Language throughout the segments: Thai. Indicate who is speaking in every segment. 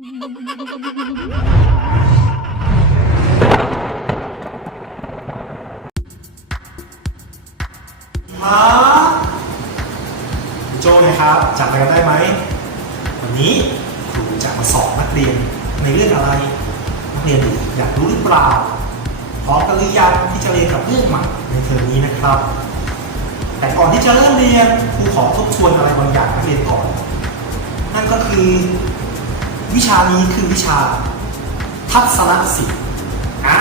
Speaker 1: ครับโจนะครับจำอะไรกันได้ไหม วันนี้ครูจะมาสอนนักเรียนในเรื่องอะไร นักเรียนอยากรู้หรือเปล่าพร้อมกันหรือยังที่จะเรียนกับเรื่องใหม่ในเทอมนี้นะครับ แต่ก่อนที่จะเริ่มเรียนครูขอทบทวนอะไรบางอย่างนักเรียนก่อน นั่นก็คือ วิชานี้คือวิชา ทัศนศิลป์อ่า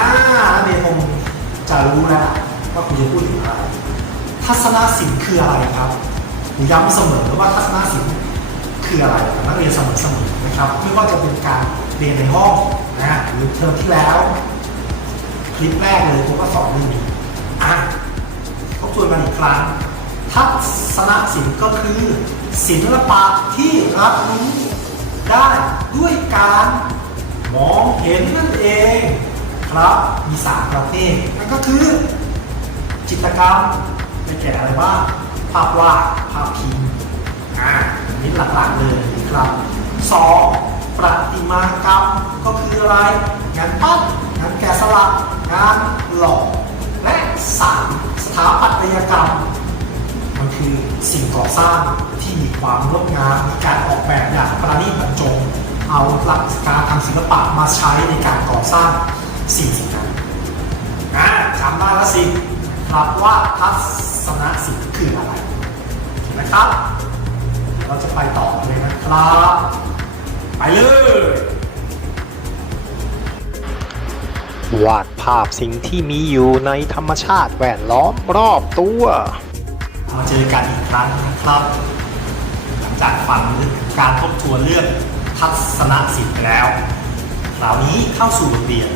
Speaker 1: นักเรียนคงจะรู้แล้วว่าครูจะพูดถึงอะไร ทัศนศิลป์คืออะไรครับผมย้ำเสมอว่าทัศนศิลป์คืออะไรกับนักเรียนเสมอๆนะครับไม่ว่าจะเป็นการเรียนในห้องนะหรือเทอมที่แล้วคลิปแรกเลยผมก็สอนเรื่องนี้อะทบทวนกันอีกครั้งทัศนศิลป์ก็คือศิลปะที่รับรู้ ได้ด้วยการมองเห็นนั่นเองครับมีสามประเภทนั่นก็คือ จิตกรรมได้แก่อะไรบ้างภาพวาดภาพพิมพ์อ่าอันนี้หลักๆเลยครับสองประติมากรรมก็คืออะไรงานปั้นงานแกะสลักงานหล่อและสามสถาปัตยกรรม คือสิ่งก่อสร้างที่มีความงดงามมีการออกแบบอย่างประณีตบรรจง เอาหลักการทางศิลปะมาใช้ในการก่อสร้างสิ่งสิ่งนั้นอ่าจำได้แล้วสิครับว่าทัศนศิลป์คืออะไรนไหมครับเดี๋ยวเราจะไปต่อเลยนะครับ ไปเลย
Speaker 2: วาดภาพสิ่งที่มีอยู่ในธรรมชาติแวดล้อมรอบตัว
Speaker 1: มาเจอกันอีกครั้งนะครับ หลังจากฟังการทบทวนเรื่องทัศนศิลป์ไปแล้ว คราวนี้เข้าสู่บทเรียน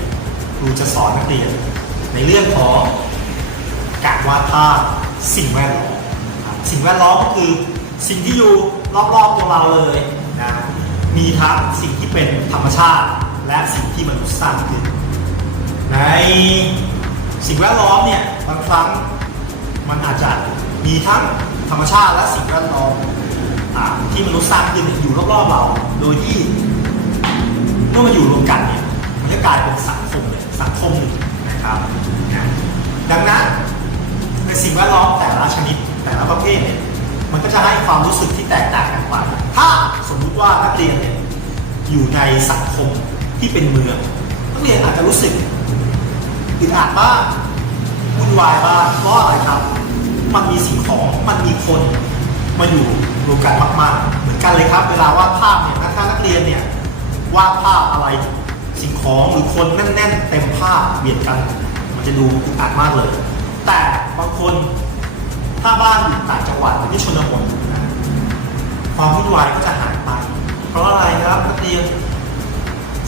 Speaker 1: ครูจะสอนนักเรียน ในเรื่องของการวาดภาพสิ่งแวดล้อมสิ่งแวดล้อมก็คือสิ่งที่อยู่รอบๆตัวเราเลยนะมีทั้งสิ่งที่เป็นธรรมชาติ และสิ่งที่มนุษย์สร้างขึ้นในสิ่งแวดล้อมเนี่ยบางครั้งมันอาจจะ มีทั้งธรรมชาติและสิ่งแวดล้อมที่มนุษย์สร้างขึ้นอยู่รอบๆเรา โดยที่เมื่อมันอยู่รวมกันเนี่ยมันจะกลายเป็นสังคมเลยสังคมหนึ่งนะครับ ดังนั้นในสิ่งแวดล้อมแต่ละชนิดแต่ละประเภทเนี่ยมันก็จะให้ความรู้สึกที่แตกต่างกันไป ถ้าสมมุติว่านักเรียนเนี่ยอยู่ในสังคมที่เป็นเมืองนักเรียนอาจจะรู้สึกอึดอัดบ้างวุ่นวายบ้างเพราะอะไรครับ มันมีสิ่งของมันมีคนมาอยู่รวมกันมากๆ เหมือนกันเลยครับ เวลาวาดภาพเนี่ยถ้านักเรียนเนี่ยวาดภาพอะไรสิ่งของหรือคนแน่นๆเต็มภาพเบียดกัน มันจะดูอึดอัดมากเลย แต่บางคนถ้าบ้านอยู่ต่างจังหวัดหรือที่ชนบทนะความวุ่นวายก็จะหายไป เพราะอะไรครับนักเรียน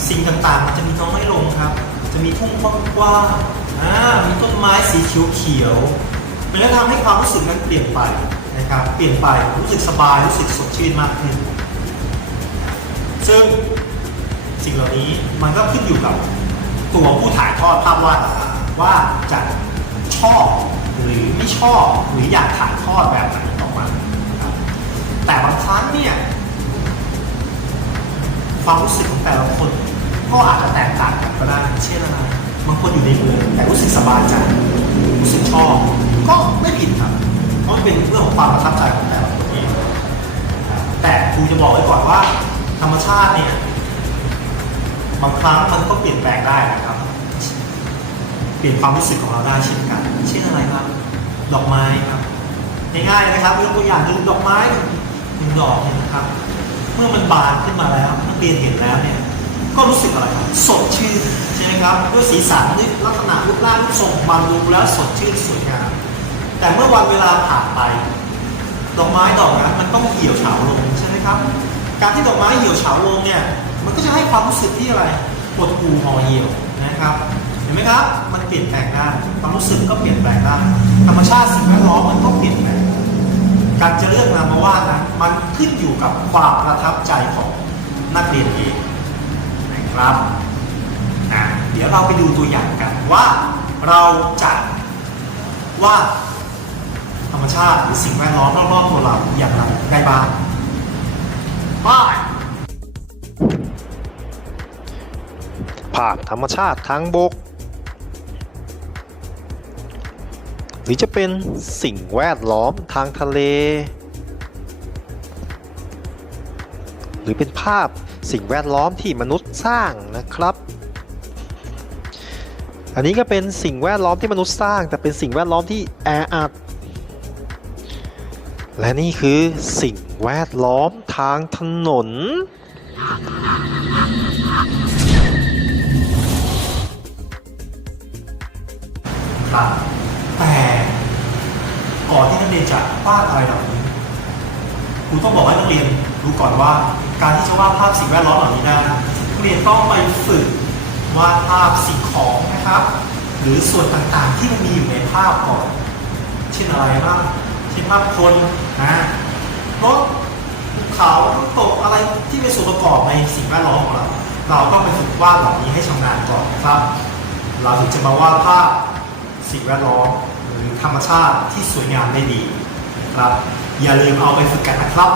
Speaker 1: สิ่งต่างๆ มันจะมีน้อยลงครับ จะมีทุ่งกว้างๆอ่ามีต้นไม้สีเขียว มันจะทำให้ความรู้สึกนั้นเปลี่ยนไปนะครับ เปลี่ยนไปรู้สึกสบายรู้สึกสดชื่นมากขึ้น ซึ่งสิ่งเหล่านี้มันก็ขึ้นอยู่กับตัวผู้ถ่ายทอดภาพวาดว่าจะชอบหรือไม่ชอบหรืออยากถ่ายทอดแบบไหนออกมาแต่บางครั้งเนี่ยความรู้สึกของแต่ละคนก็อาจจะแตกต่างกันก็ได้เช่นอะไรบางคนอยู่ในเมืองแต่รู้สึกสบายใจรู้สึกชอบ ก็ไม่ผิดครับเพราะมันเป็นเรื่องของความประทับใจของแต่ละคนเองแต่ครูจะบอกไว้ก่อนว่า ธรรมชาติเนี่ยบางครั้งมันก็เปลี่ยนแปลงได้นะครับ เปลี่ยนความรู้สึกของเราได้เช่นกัน เช่นอะไรครับ ดอกไม้ครับง่ายๆนะครับยกตัวอย่างหนึ่งดอกไม้หนึ่งดอกเนี่ยนะครับ เมื่อมันบานขึ้นมาแล้วนักเรียนเห็นแล้วเนี่ย ก็รู้สึกอะไรครับสดชื่นใช่ไหมครับด้วยสีสันด้วยลักษณะรูปร่างรูปทรงของมันดูแล้วสดชื่นสวยงาม แต่เมื่อวันเวลาผ่านไป ดอกไม้ดอกนั้นมันต้องเหี่ยวเฉาลงใช่ไหมครับ การที่ดอกไม้เหี่ยวเฉาลงเนี่ย มันก็จะให้ความรู้สึกที่อะไรปวดหูห่อเหี่ยวนะครับ เห็นไหมครับ มันเปลี่ยนแปลงได้ความรู้สึกก็เปลี่ยนแปลงได้ธรรมชาติสิ่งแวดล้อมมันก็เปลี่ยนแปลงการจะเลือกนามาวาดนั้นมันขึ้นอยู่กับความประทับใจของนักเรียนเองนะครับนะเดี๋ยวเราไปดูตัวอย่างกันว่าเราจะวาด รรมชาติหรือสิ่งแวดล้อมรอบๆตัวเราอย่างไรได้บ้างบ้าย
Speaker 2: ภาพธรรมชาติทางบก หรือจะเป็นสิ่งแวดล้อมทางทะเล หรือเป็นภาพสิ่งแวดล้อมที่มนุษย์สร้างนะครับ อันนี้ก็เป็นสิ่งแวดล้อมที่มนุษย์สร้าง แต่เป็นสิ่งแวดล้อมที่แออัด และนี่คือสิ่งแวดล้อมทางถนน
Speaker 1: ครับแต่ก่อนที่นักเรียนจะวาดอะไรเหล่านี้ครูต้องบอกให้นักเรียนรู้ก่อนว่า การที่จะวาดภาพสิ่งแวดล้อมเหล่านี้ได้นักเรียนต้องไปฝึกวาดภาพสิ่งของนะครับ หรือส่วนต่างๆที่มันมีอยู่ในภาพก่อนเช่นอะไรบ้าง เช่นภาพคนนะรถภูเขาน้ำตกอะไรที่เป็นส่วนประกอบในสิ่งแวดล้อมของเราเราต้องไปฝึกวาดเหล่านี้ให้ชำนาญก่อนนะครับ เราถึงจะมาวาดภาพสิ่งแวดล้อมหรือธรรมชาติที่สวยงามได้ดีนะครับ อย่าลืมเอาไปฝึกกันนะครับ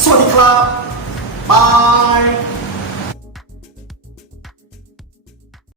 Speaker 1: สวัสดีครับบาย